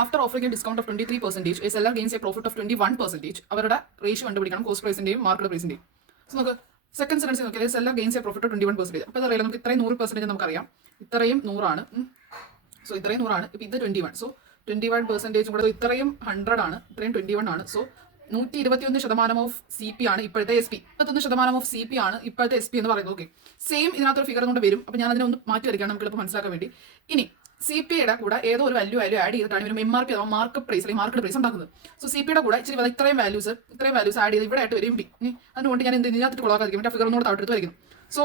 After offering a discount of 23%, a seller gains a profit of 21%. അവരുടെ ratio കണ്ടുപിടിക്കണം cost പ്രൈസിന്റെയും market പ്രൈസിന്റെയും. So നമുക്ക് second sentence നോക്കിയാൽ seller gains A profit 21%. അപ്പോൾ അതറിയാം നമുക്ക് ഇത്രയും 100% നമുക്കറിയാം, ഇത്രയും 100 സോ ഇത്രയും 100 ഇപ്പോൾ ഇത് 21. സോ 21% കൂടെ ഇത്രയും 100 ആണ്, ഇത്രയും 21 ആണ്. സോ 121% ഓഫ് സി പി ആണ് ഇപ്പോഴത്തെ S P. 21% of C P ആണ് ഇപ്പോഴത്തെ എസ് പി എന്ന് പറയുന്നത്. ഓക്കെ, സെയിം ഇതിനകത്തൊരു ഫിഗർ കൊണ്ട് വരും. അപ്പോൾ ഞാൻ അതിനെ ഒന്ന് മാറ്റി വരയ്ക്കാണ് നമുക്ക് ഇപ്പോൾ മനസ്സിലാക്കാൻ വേണ്ടി. ഇനി സി പി യുടെ കൂടെ ഏതോ ഒരു വാല്യൂ ആഡ് ചെയ്തിട്ടാണ് ഇവർ എം ആർ പി അഥവാ മാർക്കറ്റ് പ്രൈസ് അല്ലെങ്കിൽ മാർക്കറ്റ് പ്രൈസ് ഉണ്ടാക്കുന്നത്. സോ സി പിയുടെ കൂടെ ഇച്ചിരി ഇത്രയും വാല്യൂസ് ആഡ് ചെയ്ത് ഇവിടെ ആയിട്ട് വരും പി. അതുകൊണ്ട് ഞാൻ ഇതിനകത്ത് കൊള്ളാക്കാതിരിക്കും, മറ്റേ ഫിഗർ ഒന്നുകൂടെ താഴെടുത്ത് വരയ്ക്കുന്നു. സോ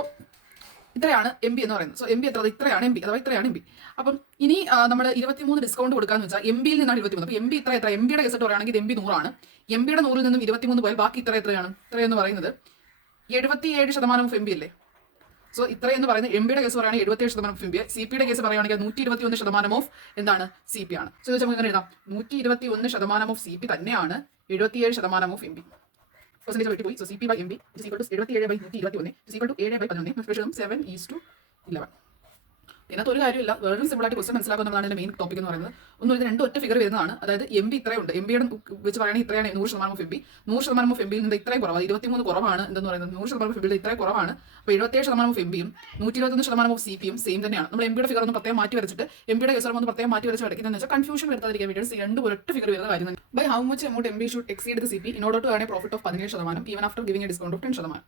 ഇത്രയാണ് എം ബി എന്ന് പറയുന്നത്. സോ എം ബി എത്ര? ഇത്രയാണ് എം ബി അഥവാ ഇത്രയാണ് എം ബി. അപ്പം ഇനി നമ്മൾ 23 ഡിസ്കൗണ്ട് കൊടുക്കാന്ന് വെച്ചാൽ എം ബിയിൽ നിന്നാണ് 23. അപ്പോൾ എം ബി എത്ര? എം ബിയുടെ കേസ് പറയുകയാണെങ്കിൽ എം ബി 100 എം ബിയുടെ 100 നിന്നും 23 പോയാൽ ബാക്കി എത്രയാണ്? ഇത്രയെന്ന് പറയുന്നത് 77% ഓഫ് എം ബി അല്ലേ? സോ ഇത്രയെന്ന് പറയുന്നത് എം ബിയുടെ കേസ് പറയുകയാണെങ്കിൽ 77% ഓഫ് എം ബി. സി പിയുടെ കേസ് പറയുകയാണെങ്കിൽ 121% ഓഫ് എന്താണ് സി പി ആണ്. സോ നമുക്ക് എങ്ങനെ എഴുതാം? 121% ഓഫ് സി പി തന്നെയാണ് 77% ഓഫ് എം ബി. പെർസെൻറ്റേജ് വെട്ടി പോയി. So C P by M B is equal to 77/121 is equal to 7/11 7:11. ഇതിനകത്ത് ഒരു കാര്യമില്ല, വളരെ സിമ്പിളായിട്ട് ക്വസ്റ്റൻ മനസ്സിലാക്കുന്നതാണ് എൻ്റെ മെയിൻ ടോപ്പിക് എന്ന് പറയുന്നത്. ഒന്നും ഇത് രണ്ട് ഒറ്റ ഫിഗർ വരുന്നതാണ്. അതായത് എം ബി ഇത്രയുണ്ട്, എം ബിയുടെ വെച്ച് പറയുകയാണെങ്കിൽ ഇത്രയാണ് 100% of M B. 100% of M ബിയിൽ നിന്ന് ഇത്രയും കുറവാണ്, 23 കുറവാണ് എന്തെന്ന് പറയുന്നത്. 100% ഓഫ് എം ബിയിൽ ഇത്രയും കുറവാണ്. അപ്പോൾ 77% ഓഫ് എം ബിയും 121% ഓഫ് സി പിയും സെയിം തന്നെയാണ്. നമ്മൾ എം ബിയുടെ ഫിഗർ ഒന്ന് പ്രത്യേകം മാറ്റി വരച്ചിട്ട് എം ബിയുടെ കേസ് ഒന്ന് പ്രത്യേകം മാറ്റി വരച്ച് അടയ്ക്കുന്നതെന്ന് വെച്ചാൽ കൺഫ്യൂഷൻ വരുത്താതിരിക്കാൻ വേണ്ടി രണ്ട് ഒരൊറ്റ ഫിഗർ വരുന്ന കാര്യം. By how much amount M B should exceed the C P in order to earn a profit of 17% even after giving a discount of 10%.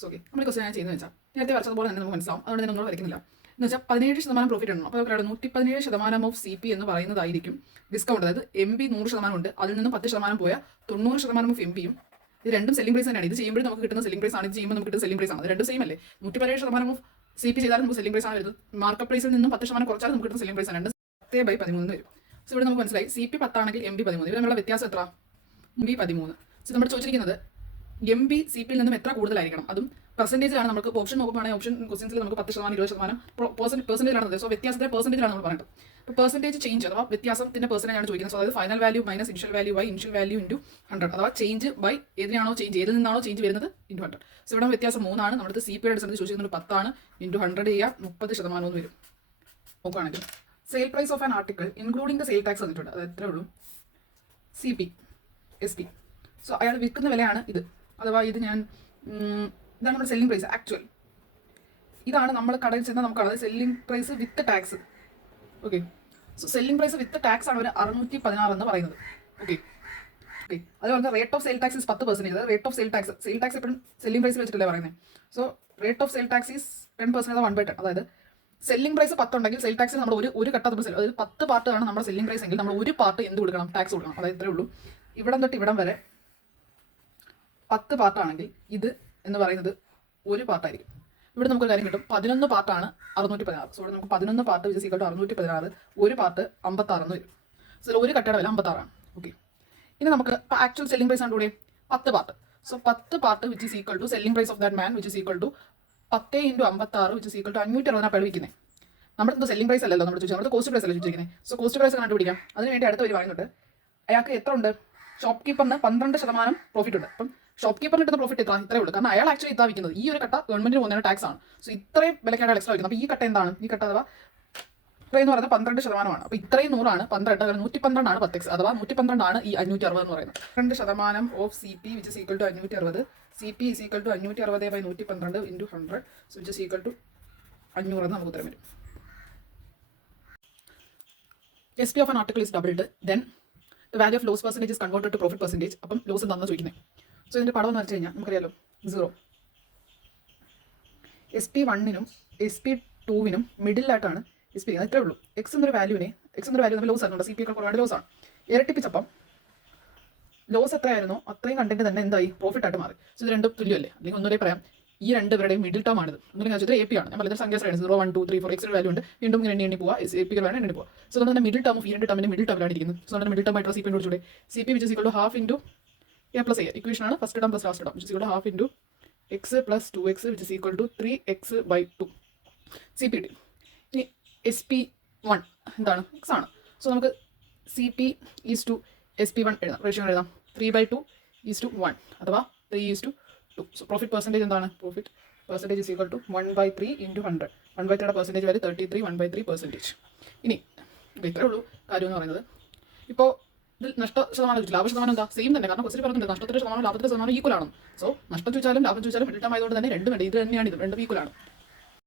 So okay, നമ്മൾ ക്വസ്റ്റൻ ഞാൻ ചെയ്യുന്നത് വെച്ചാൽ നേരത്തെ വരച്ചതുപോലെ തന്നെ നമുക്ക് മനസ്സിലാവും. അതുകൊണ്ട് നിങ്ങൾ വരയ്ക്കുന്നില്ല എന്ന് വെച്ചാൽ 17% പ്രോഫിറ്റ് ഉണ്ടോ. അപ്പോൾ 117% ഓഫ് സി പി എന്ന് പറയുന്നതായിരിക്കും ഡിസ്കൗണ്ട്. അതായത് എം ബി 100% ഉണ്ട്, അതിൽ നിന്നും 10% പോയാൽ 90% ഓഫ് എം ബിയും. ഇത് രണ്ടും സെല്ലിംഗ് പ്രൈസ് തന്നെയാണ്. ഇത് ചെയ്യുമ്പോൾ നമുക്ക് കിട്ടുന്ന സെല്ലിംഗ് പ്രൈസ് ആണ്, ഇത് ചെയ്യുമ്പോൾ നമുക്ക് കിട്ടുന്ന സെല്ലിംഗ് പ്രൈസ് ആണ്. രണ്ടും സെയിം അല്ലേ? 117% ഓഫ് സി പി ചെയ്താലും നമുക്ക് സെല്ലിംഗ് പ്രൈസ് ആണ് വരുന്നത്. മാർക്കറ്റ് പ്രൈസിൽ നിന്നും 10% കുറച്ചാലും നമുക്ക് കിട്ടുന്ന സെല്ലിംഗ് പ്രൈസ് ആണ്. 10/13 വരും. സോ ഇവിടെ നമുക്ക് മനസ്സിലായി സി പി 10 ആണെങ്കിൽ എം ബി 13. ഇവിടെ നമ്മുടെ വ്യത്യാസം എത്ര? M B 13. സോ നമ്മൾ ചോദിച്ചിരിക്കുന്നത് എം ബി സി പിയിൽ നിന്നും എത്ര കൂടുതലായിരിക്കണം, അതും പെർസെൻറ്റേജിലാണ്. നമുക്ക് ഓപ്ഷൻ നോക്കുമ്പോഴാണെങ്കിൽ ഓപ്ഷൻ ക്വസ്റ്റൻസിൽ നമുക്ക് 10%, 20% പെർസെൻറ്റേജിലാണ്. സോ വ്യത്യാസത്തെ പെർസെൻറ്റേജിലാണ് നമ്മൾ പറയുന്നത്. അപ്പോൾ പെർസെൻറ്റേജ് ചേഞ്ച് അഥവാ വ്യത്യാസത്തിന്റെ പെർസെൻറ്റേജ് ആണ് ചോദിക്കുന്നത്. സോ അതായത് final value minus initial value by initial value into 100 അഥവാ ചേഞ്ച് ബൈ ഏതിനാണോ ചേഞ്ച്, ഏതിൽ നിന്നാണോ ചേഞ്ച് വരുന്നത് ഇൻറ്റു 100. സോ ഇവിടെ വ്യത്യാസം 3 ആണ്. നമ്മുടെ സി പിയുടെ അടിസ്ഥാനത്തിൽ ചോദിച്ചിരുന്നത് 10 ആണ്. ഇൻറ്റു 100 ചെയ്യുക 30% എന്ന് വരും. നോക്കുകയാണെങ്കിൽ sale price of an article including the sale tax വന്നിട്ടുണ്ട്. അത് എത്രയേ ഉള്ളൂ? C P S P. So അയാൾ വിൽക്കുന്ന വിലയാണ് ഇത്. അഥവാ ഇത് ഇതാണ് നമ്മുടെ സെല്ലിംഗ് പ്രൈസ് ആക്ച്വൽ. ഇതാണ് നമ്മൾ കടയിൽ ചെന്നാൽ നമുക്ക് അതായത് selling price with tax. Okay, so selling price with tax ആണ് ഒരു 616 എന്ന് പറയുന്നത്. ഓക്കെ ഓക്കെ, അതുപോലെ rate of sale tax is 10%. Rate of sale tax എപ്പോഴും സെല്ലിംഗ് പ്രൈസ് വെച്ചിട്ടല്ലേ പറയുന്നത്. So rate of sale tax is 10% 1/10. അതായത് സെല്ലിംഗ് പ്രൈസ് 10 ഉണ്ടെങ്കിൽ സെയിൽ ടാക്സിൽ നമ്മൾ ഒരു ഘട്ടം നമ്മൾ അതായത് 10 പാർട്ട് ആണ് നമ്മുടെ സെല്ലിംഗ് പ്രൈസ് എങ്കിൽ നമ്മൾ ഒരു പാർട്ട് എന്ത് കൊടുക്കണം? ടാക്സ് കൊടുക്കണം. അതായത് ഇത്രയേ ഉള്ളൂ. ഇവിടം തൊട്ട് ഇവിടം വരെ 10 പാർട്ടാണെങ്കിൽ ഇത് എന്ന് പറയുന്നത് ഒരു പാർട്ടായിരിക്കും. ഇവിടെ നമുക്ക് കാര്യം കിട്ടും. 11 പാർട്ടാണ് 616. സോ ഇവിടെ നമുക്ക് 11 പാർട്ട് വിച്ച് ഈക്വൽ ടു 616. ഒരു പാർട്ട് 56 എന്ന് വരും. സോ ഒരു കട്ടയുടെ വില 56 ആണ്. ഓക്കെ, ഇനി നമുക്ക് ആക്ച്വൽ സെല്ലിംഗ് പ്രൈസ് ആണ് കൂടെ 10 part. So 10 part which is equal to selling price of that man which is equal to 10 × 56 which is equal to 560 പഴിവിക്കുന്നത്. നമ്മുടെ സെല്ലിംഗ് പ്രൈസ് അല്ലല്ലോ നമ്മൾ ചോദിച്ചത്, നമ്മുടെ കോസ്റ്റ് പ്രൈസ് അല്ലേ ചോദിച്ചിരിക്കുന്നത്. സോ കോസ്റ്റ് പ്രൈസ് കണ്ടുപിടിക്കാം. അതിനുവേണ്ടി അടുത്ത ഒരു പറയുന്നുണ്ട്. അയാൾക്ക് എത്ര ഉണ്ട്? ഷോപ്പ് കീപ്പറിന് 12% പ്രോഫിറ്റ് ഉണ്ട്. അപ്പം ഷോപ്പ് കീപ്പറിന് കിട്ടുന്ന പ്രോഫിറ്റ് ഇത്രയേ ഉള്ളൂ. കാരണം അയാൾ ആക്ച്വലി ഇതാ വിൽക്കുന്നത്. ഈ ഒരു കട്ട ഗവൺമെന്റിന് പോകുന്ന ടാക്സ് ആണ്. സോ ഇത്രയും വിലക്കാണ് എക്സ്ട്രാ വയ്ക്കുന്നത്. അപ്പോൾ ഈ കട്ട എന്താണ്? ഈ കട്ട അഥവാ ഇത്രയെന്ന് പറയുന്നത് 12% അപ്പോൾ ഇത്രയും 100 ആണ്. 12 112 ആണ് 10x അഥവാ 112 ആണ് ഈ 560 എന്ന് പറയുന്നത്. 2% of C P which is equal to 560. C P is equal to 560/112 into 100 so which is equal to 500 എന്ന് നമുക്ക് ഉത്തരം വരും. S P of an article is doubled then the value of loss percentage is converted to profit percentage. അപ്പം loss എന്താണെന്ന് ചോദിക്കുന്നത്. So ഇതിൻ്റെ പടം എന്ന് വെച്ച് കഴിഞ്ഞാൽ നമുക്കറിയാലോ 0. SP1-നും SP2-നും മിഡിലായിട്ടാണ് SP. ഇത്രേ ഉള്ളൂ. എക്സ് എന്നൊരു വാല്യൂ നമ്മൾ ലോസ് ആയിരുന്നു. സി പി ഒക്കെ ഒരുപാട് ലോസ് ആണ്. ഇരട്ടിപ്പിച്ചപ്പം ലോസ് എത്രയായിരുന്നോ അത്രയും കണ്ടന്റ് തന്നെ എന്തായി? പ്രോഫിറ്റ് ആയിട്ട് മാറി. സോ ഇത് രണ്ടും തുല്യമല്ലേ? അല്ലെങ്കിൽ ഒന്നുകൂടെ പറയാം, ഈ രണ്ടുപേരുടെയും മിഡിൽ ടേം ആണിത്. ഒന്നുകൂടെ ഞാൻ AP ആണ്. ഞാൻ പലതരം സംഖ്യാശ്രയാണ് 0 1 2 3 4 എക്സ് വാല്യൂ ഉണ്ട്. വീണ്ടും ഇങ്ങനെ എണ്ണി പോവാ. AP എണ്ണി പോവാ. സോ അതുകൊണ്ട് മിഡിൽ ടേം ഓഫ് ഈ രണ്ട് ടേമിന്റെ മിഡിൽ ടേമിലാണ് ഇരിക്കുന്നത്. സോ അതുകൊണ്ട് മിഡിൽ ടേം ആയിട്ട് സി പി കൊടുത്തൂടെ. C P which is equal to half into A plus A. Equation ആണ് first term plus last term which is equal to half into X plus 2x which is equal to 3x/2 C P T. ഇനി SP1 എന്താണ്? X ആണ്. So നമുക്ക് C P is to SP1 എഴുതാം. Ratio എഴുതാം 3/2:1 അഥവാ 3:2. So profit percentage എന്താണ്? Profit percentage is equal to 1/3 into 100. 1/3 percentage value 33 1/3%. ഇനി ഇത്രയേ ഉള്ളൂ കാര്യം എന്ന് പറയുന്നത്. ഇപ്പോൾ ഇതിൽ നഷ്ട ശതമാനം ചോദിച്ചു, ലാഭ ശതമാനം എന്താ സെയിം തന്നെ, കാരണം ക്വസ്റ്റ്യൻ പറഞ്ഞിട്ടുണ്ട് നഷ്ടത്തിന്റെ ശതമാനം ലാഭത്തിന്റെ ശതമാനം ഈക്വൽ ആണ്. സോ നഷ്ടം ചോദിച്ചാലും ലാഭം ചോദിച്ചാലും മിഡിൽ ടേം ആയതുകൊണ്ട് തന്നെ രണ്ടും ഉണ്ട്, ഇത് തന്നെയാണ്, ഇത് രണ്ടും ഈക്വൽ ആണ്.